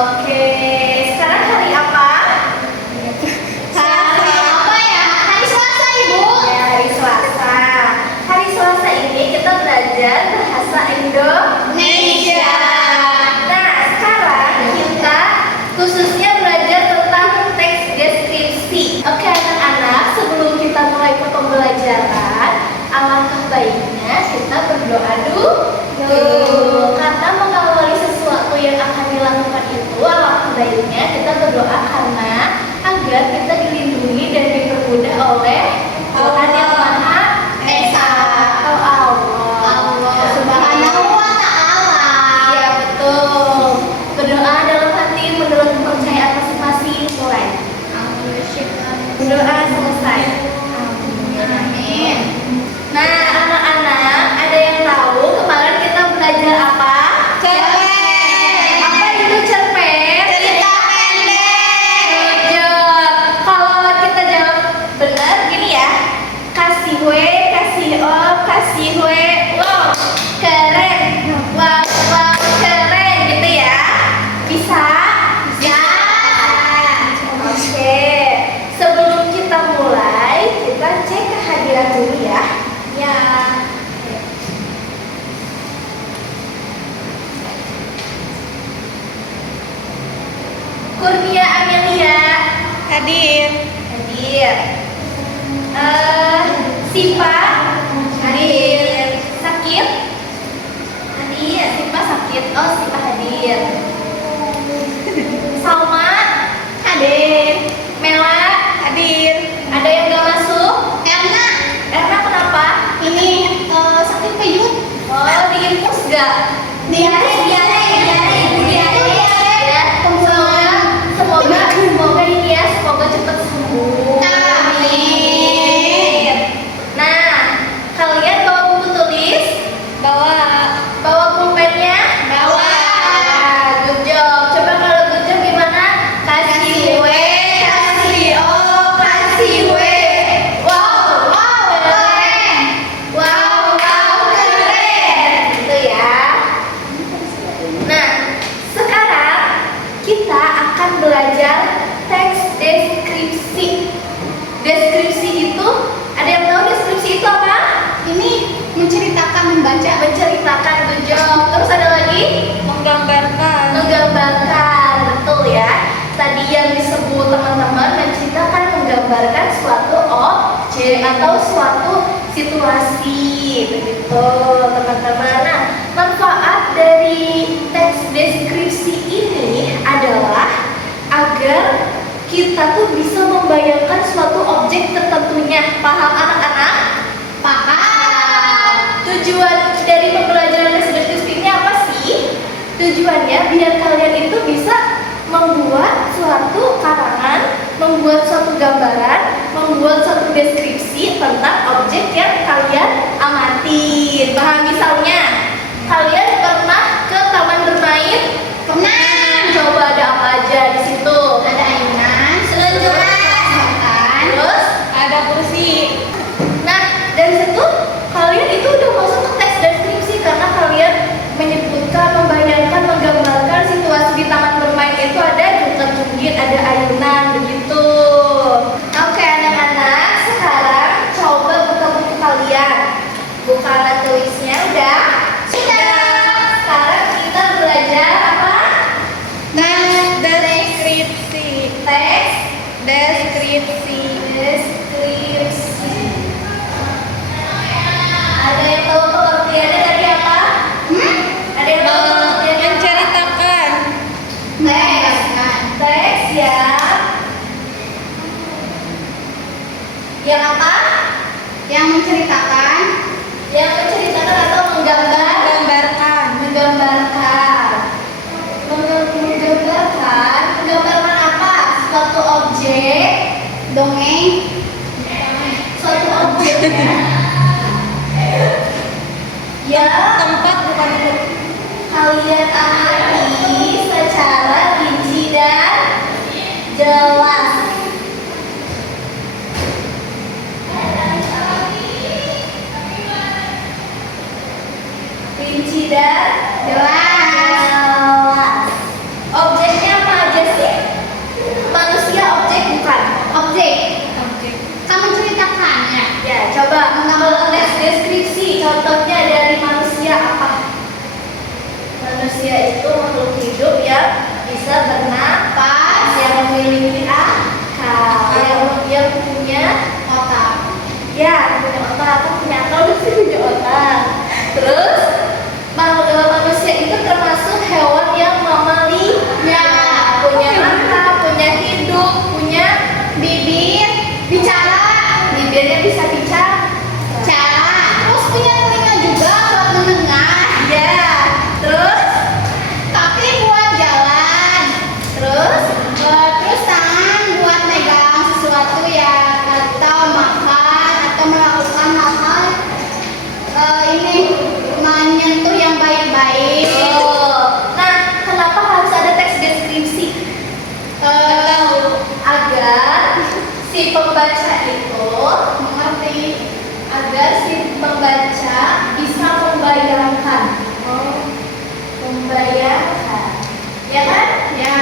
Oke, sekarang hari apa? Hari apa ya? Hari Selasa, Ibu. Ya, hari Selasa. Hari Selasa ini kita belajar bahasa Indonesia. Nah, sekarang kita khususnya belajar tentang teks deskripsi. Oke, anak-anak, sebelum kita mulai ke pembelajaran, alangkah baiknya kita berdoa dulu. Karena mengawali sesuatu yang akan dilakukan itu, alangkah baiknya kita berdoa karena agar kita dilindungi dan dipermudah oleh Tuhan yang Maha Esa atau Allah Subhanahu wa ta'ala. Ya, betul. Berdoa dalam hati menurut kepercayaan masing-masing. Mulai. Berdoa selesai. Amin. Nah, anak-anak, ada yang tahu kemarin kita belajar apa? Cerpen. Apa itu cerpen? Cerita pendek. Good job. Kalau kita jawab benar gini ya. Kasih we, kasih o, kasih we. Wow, keren. Wow, wow, keren gitu ya. Bisa? Ya. Oke. Sebelum kita mulai, kita cek kehadiran dulu ya. Ya. Kurnia Amelia Hadir. hadir. Sipa hadir. Sakit? Hadir. Sipa sakit. Oh, Sipa hadir. Salma hadir. Mela hadir. Ada yang gak masuk? Karena Erna kenapa? ini sakit peyut. Oh, diinfus gak? Diare. Ya, semoga ini ya, semoga cepat sembuh. Amin. Nah, kalian bawa buku tulis? Bawa pulpennya? Bawa. Nah, good job. Coba kalau good job gimana? Kasih we, kasih o, kasih we. Wow, keren. Wow, keren. Gitu ya. Nah, sekarang kita akan belajar teks deskripsi. Deskripsi itu, ada yang tahu deskripsi itu apa? Ini menceritakan, membaca. Menceritakan, good job. Terus ada lagi? Menggambarkan. Menggambarkan, betul ya. Tadi yang disebut teman-teman menceritakan, menggambarkan suatu objek atau suatu situasi, begitu teman-teman. Nah, manfaat dari teks deskripsi ini adalah agar kita tuh bisa membayangkan suatu objek tertentunya. Paham anak-anak? Paham. Tujuan dari pembelajaran teks deskripsi ini apa sih? Tujuannya biar kalian itu bisa membuat suatu karangan, membuat suatu gambaran, membuat suatu deskripsi tentang objek yang kalian amati. Paham? Misalnya, kalian pernah ke taman bermain? Pernah. Coba ada apa aja di situ? Ada ayunan, seluncuran, Terus? ada kursi. Nah, dari situ kalian itu udah masuk ke teks deskripsi karena kalian menyebutkan, membayangkan, menggambarkan situasi di taman bermain itu ada joget-joget, ada ayunan, begitu. Oke anak-anak, sekarang coba buka buku kalian. Buka alat tulisnya udah? Sudah. Sekarang kita belajar apa? Deskripsi. Teks Deskripsi. deskripsi. Ada yang tahu pengertiannya tadi apa? Ada yang tahu pengertiannya? Menceritakan. Teks yang apa? Yang menceritakan. Yang menceritakan atau menggambarkan. Menggambarkan apa? Suatu objek, Dongeng. suatu objek yang Tempat bukan itu. kalian amati secara rinci dan jelas. Rinci dan Jelas. jelas. Objeknya si pembaca itu Mengerti. agar si pembaca bisa membayangkan. Membayangkan. Ya kan? Ya.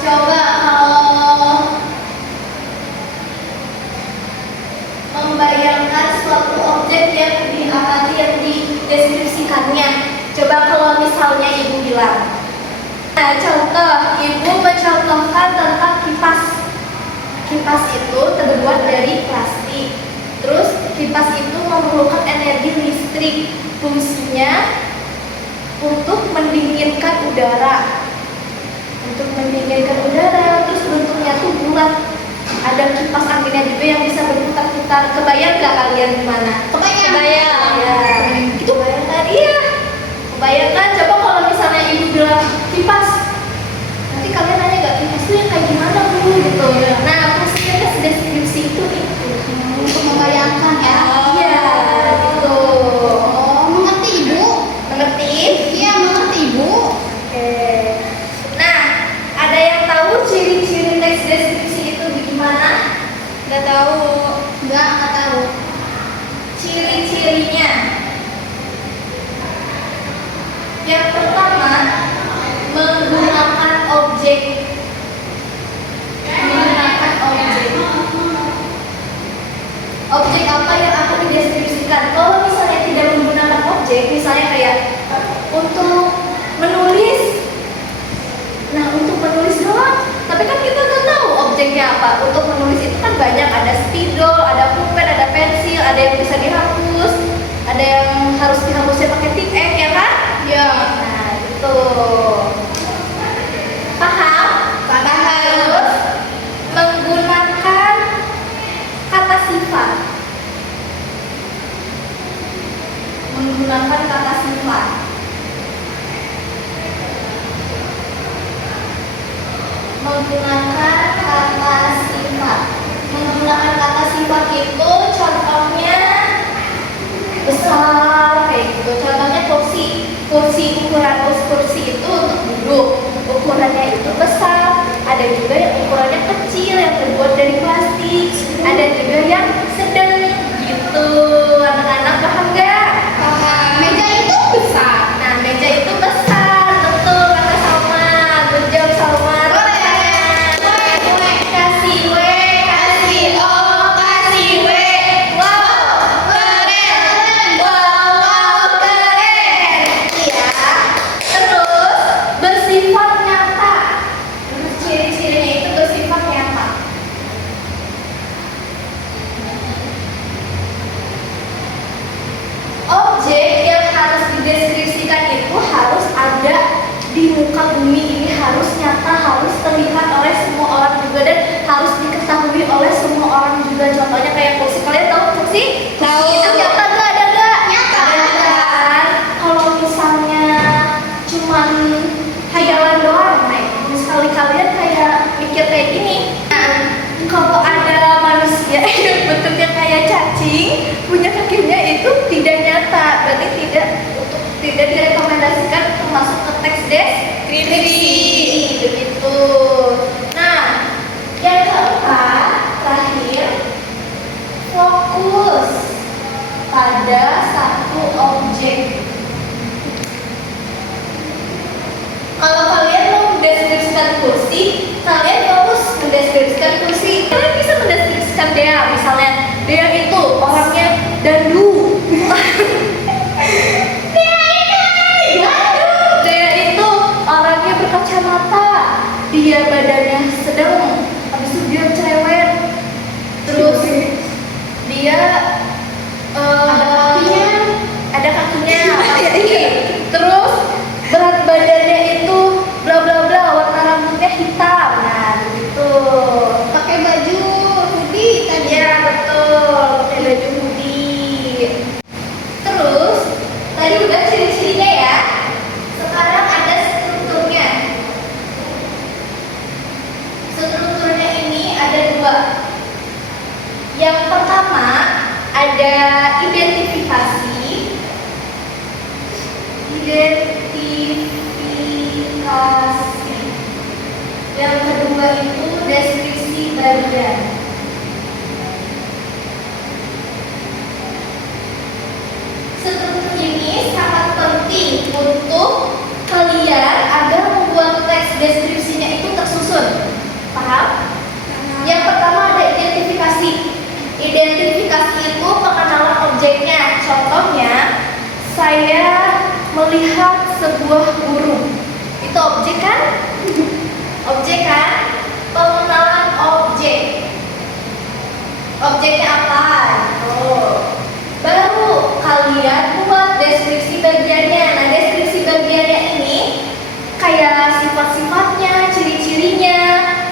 Coba kalau membayangkan suatu objek yang diamati yang dideskripsikannya. Coba kalau misalnya ibu bilang. Nah, contoh, ibu mencontohkan tentang kipas. Kipas itu terbuat dari plastik. Terus kipas itu memerlukan energi listrik. Fungsinya untuk mendinginkan udara. Untuk mendinginkan udara, terus bentuknya tuh bulat. Ada kipas anginnya juga yang bisa berputar-putar. Kebayang nggak kalian gimana? Kebayang. Ya. Itu bayangkan, iya. Kebayangkan. Coba kalau misalnya ibu bilang kipas, nanti kalian nanya nggak kipas itu yang kayak gimana bu? Gitu. Nah, fungsinya deskripsi itu. Untuk membayangkan ya. Iya, gitu. Oh, mengerti Ibu? Mengerti? Iya, mengerti Ibu. Oke. Nah, ada yang tahu ciri-ciri teks deskripsi itu gimana? Nggak tahu. Enggak tahu. Ciri-cirinya. Yang pertama, menggunakan objek. Menggunakan objek. Objek apa yang akan dideskripsikan? Kalau misalnya tidak menggunakan objek, misalnya kayak untuk menulis. Nah, untuk menulis doang. Tapi kan kita nggak tahu objeknya apa. Untuk menulis itu kan banyak. Ada spidol, ada pulpen, ada pensil, ada yang bisa dihapus, ada yang harus dihapusnya pakai tip X, ya kan? Ya. Nah, itu. Paham? Paham. Terus menggunakan kata sifat. Menggunakan kata sifat. Menggunakan kata sifat. Menggunakan kata sifat itu contohnya besar kayak gitu. Contohnya kursi. Ukuran kursi itu untuk duduk. Ukurannya itu besar. Ada juga yang ukurannya kecil yang terbuat dari plastik. Ada juga yang sedang gitu. Anak-anak paham nggak? Paham. Meja itu besar. Nah, meja itu besar, betul kata Salma. Good job Salma. Kasih W, kasih O, kasih W. Wow, keren. Wow, keren. Iya. Terus bersifat nyata. Ciri-cirinya itu bersifat nyata. Objek yang harus dideskripsikan itu harus ada di muka bumi ini, harus nyata, harus terlihat oleh semua orang juga dan harus diketahui oleh semua orang juga. Contohnya kayak kursi. Kalian tahu kursi? Tahu. Itu nyata nggak? Ada nggak? Nyata. Ada kan? Kalau misalnya cuman hayalan doang, sekali kalian kayak mikir kayak gini. Nah, kalau ada manusia yang bentuknya kayak cacing, punya kakinya itu tidak nyata, berarti tidak direkomendasikan termasuk ke teks deskripsi. Begitu. Nah, yang keempat, terakhir, fokus pada satu objek. Kalau kalian mau mendeskripsikan kursi, kalian fokus mendeskripsikan kursi. Kalian bisa mendeskripsikan Dea, misalnya Dea itu orangnya dandu. Dea itu orangnya berkacamata. Dia badannya sedang, habis itu dia cerewet. Terus dia ada kakinya pasti. Terus berat badannya itu bla bla bla, warna rambutnya hitam. Nah, begitu. Pakai baju hoodie tadi. Ya, betul. Pakai baju hoodie. Terus tadi udah ciri-cirinya ya. Sekarang ada strukturnya. Strukturnya ini ada dua. Yang pertama ada identifikasi. Yang kedua itu deskripsi bagian. kalian agar membuat teks deskripsinya itu tersusun. Paham? Yang pertama ada identifikasi. Identifikasi itu pengenalan objeknya. Contohnya, saya melihat sebuah burung. Itu objek kan? Objek kan? Pengenalan objek. Objeknya apa? Oh. Baru kalian buat deskripsi bagiannya. Nah, deskripsi bagiannya ini kayak sifat-sifatnya, ciri-cirinya.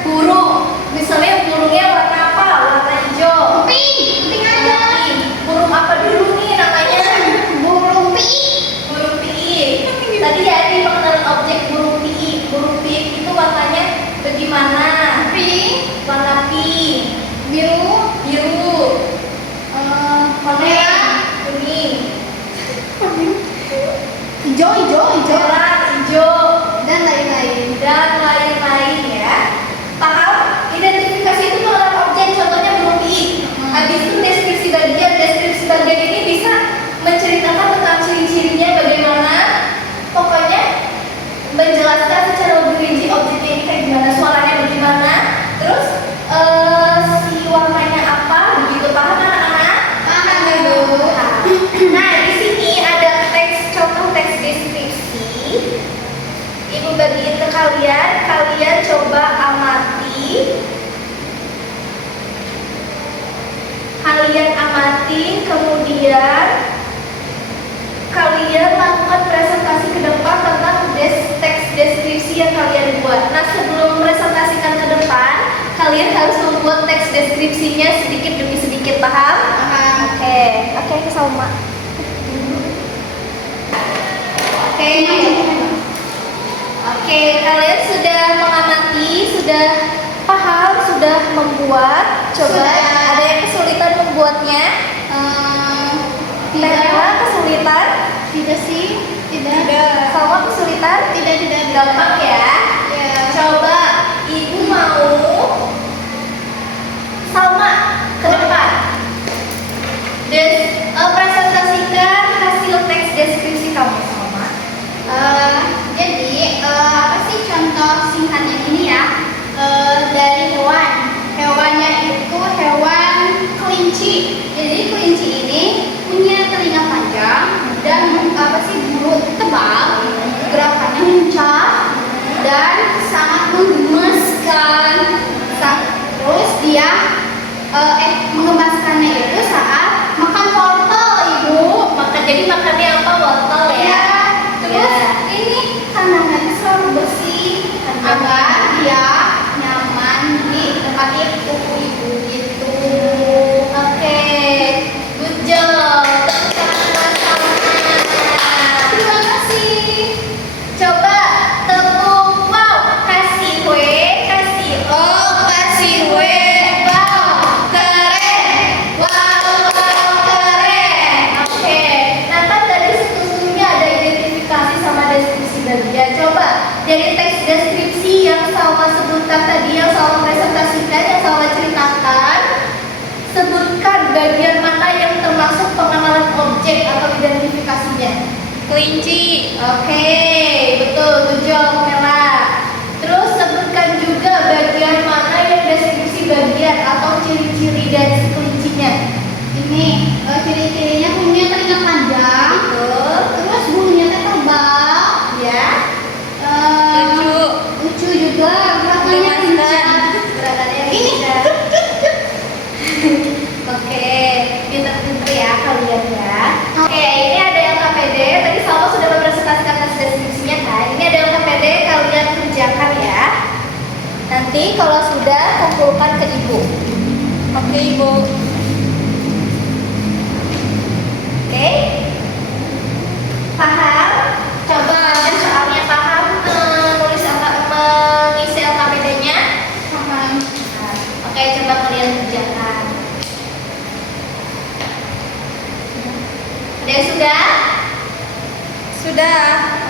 Burung, misalnya burungnya warna apa? Warna hijau. Pink aja. Burung apa dulu nih namanya? Burung pink. Burung piik. Tadi ya di pengenalan objek burung piik. Burung piik itu warnanya bagaimana? Pink. Warna pink, Biru. biru, warna Merah. kuning, Hijau. merah, hijau, Dan lain-lain. dan lain-lain ya. Paham? Identifikasi itu pengenalan objek, contohnya burung piik. Habis itu deskripsi bagian. Deskripsi bagian ini bisa menceritakan tentang ciri-cirinya bagaimana. Pokoknya menjelaskan secara lebih rinci objeknya ini kayak gimana, suaranya bagaimana, terus si warnanya apa, begitu. Paham anak-anak? Paham, Bu. Nah, di sini ada teks, contoh teks deskripsi. Ibu bagiin ke kalian, kalian coba amati. Kalian amati, kemudian kalian lakukan presentasi ke depan tentang teks deskripsi yang kalian buat. Nah, sebelum presentasikan ke depan, kalian harus membuat teks deskripsinya sedikit demi sedikit. Paham? Paham. Oke, Salma. Oke, kalian sudah mengamati, sudah paham, sudah membuat. Coba Sudah. ada yang kesulitan membuatnya? Tera kesulitan? Tidak sih. Tidak. Salma kesulitan? Tidak. Gampang ya. Ya. Coba ibu mau Salma ke depan. Presentasikan hasil teks deskripsi kamu, Salma. Jadi apa sih contoh singkatnya ini ya? Dari hewan. Hewannya itu hewan kelinci. Jadi kelinci ini punya telinga panjang dan apa sih bulu tebal, gerakannya lincah dan sangat menggemaskan. Terus dia mengemaskannya itu saat makan wortel, Ibu. Jadi makannya apa? Wortel ya? Ya, terus Ya. ini kandangnya selalu bersih agar dia nyaman di tempat itu, Ibu, gitu. Oke, good job. Terima kasih. Coba tepuk wow, kasih W, kasih O, kasih W. Wow, keren. Wow, keren. Oke. Nah, kan tadi sebelumnya ada identifikasi sama deskripsi bagian. Coba dari teks deskripsi yang Salma sebutkan tadi, yang Salma presentasikan, yang Salma ceritakan, sebutkan bagian mana yang termasuk pengenalan objek atau identifikasinya. Kelinci. Oke, betul, tujuh Mela. Terus sebutkan juga bagian mana yang deskripsi bagian atau ciri-ciri dari si kelincinya. Ini ciri-cirinya punya telinga panjang, Betul, terus bulunya teh tebal, ya. lucu juga, gerakannya lincah. Gerakannya Ini lincah. Oke, pinter-pinter ya kalian ya. Oke, ini ada yang KPD. Tadi Salma sudah mempresentasikan tes deskripsinya kan. Ini ada yang KPD, kalian kerjakan ya. Nanti kalau sudah kumpulkan ke ibu. Oke, Ibu. Oke? Paham? Coba kalian soalnya paham mengisi LKPD-nya? Paham. Oke, coba kalian kerjakan. Ada yang sudah? Sudah.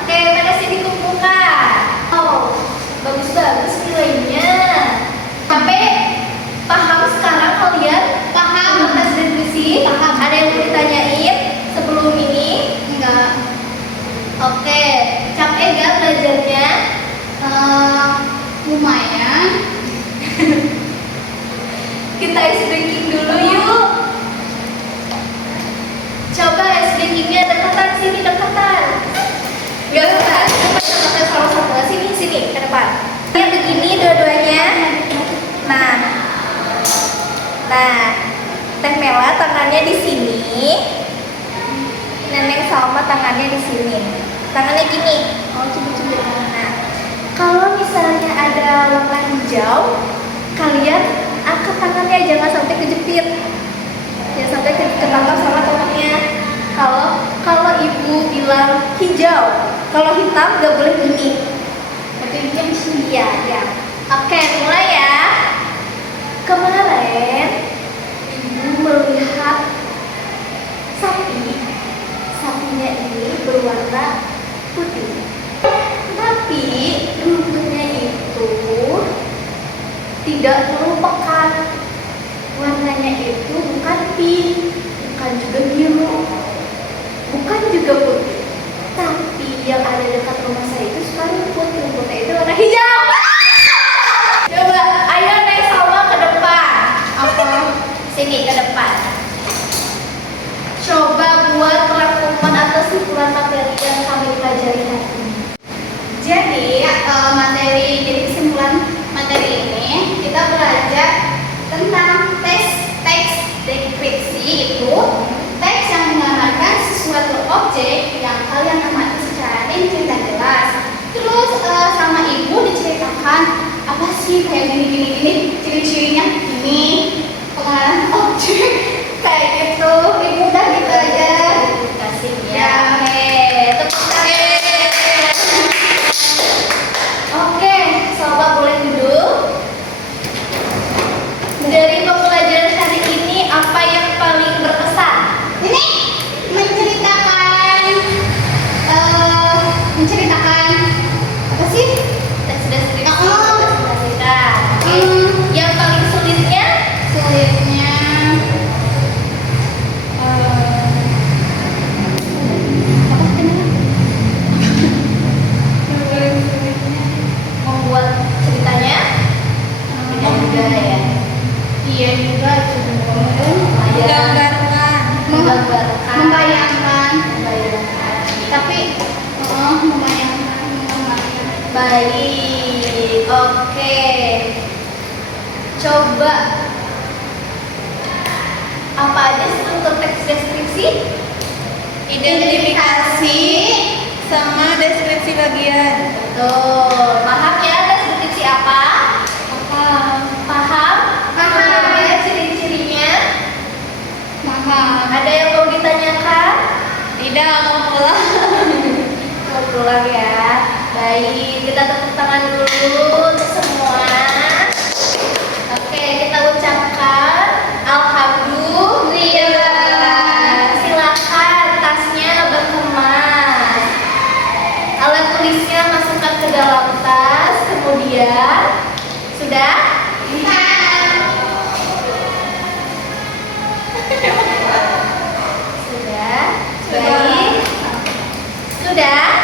Oke, mana sih dikumpulkan? Oh, bagus-bagus nilainya. Sampai paham sekarang kalian? Paham. Tes deskripsi? Paham. Ada yang mau ditanyain sebelum Nah, Teh Mela tangannya di sini, Neneng Salma tangannya di sini. Tangannya gini. Oh, coba-coba. Nah, kalau misalnya ada warna hijau, kalian angkat tangannya, jangan sampai kejepit, jangan sampai ketangkap sama temannya. Kalau ibu bilang hijau, kalau hitam nggak boleh gini. Berarti jam sini. Iya, ya. Oke, mulai ya. Kemarin ibu melihat sapinya ini berwarna putih, tapi rumputnya itu tidak merupakan, warnanya itu bukan pink, bukan juga biru, bukan juga putih, tapi yang ada dekat rumah saya itu suka rumputnya itu warna hijau. Coba, ayo naik Salma ke depan. Apa? Sini ke depan. Coba buat rangkuman atau simpulan materi yang kami pelajari hari ini. Jadi, Jadi kesimpulan materi ini kita belajar tentang teks deskripsi, itu teks yang menggambarkan sesuatu objek yang kalian amati secara rinci dan jelas. Terus sama ibu diceritakan apa sih kayak gini ciri-cirinya ini pengenalan objek kayak gitu. Ibu udah gitu aja. kasih Ya. ya. Tepuk tangan. Oke, sobat boleh duduk. Dari pembelajaran hari ini apa yang paling berkesan? Ini menceritakan apa sih? Teks deskripsi. Oh. Oke. Yang paling sulitnya? Sulitnya Membuat ceritanya? Tidak juga ya. iya juga itu Menggambarkan. membayangkan Membayangkan. tapi membayangkan. Baik, oke. Coba apa aja struktur teks deskripsi? Identifikasi sama deskripsi bagian. Betul. Paham ya deskripsi apa? Paham? Ada ciri-cirinya? Ada yang mau ditanyakan? Tidak, mau pulang. Mau pulang ya. Baik, kita tepuk tangan dulu untuk semua. Oke, kita ucapkan alhamdulillah. Silakan tasnya berkemas. Alat tulisnya masukkan ke dalam tas, kemudian sudah? Sudah? Baik. Sudah?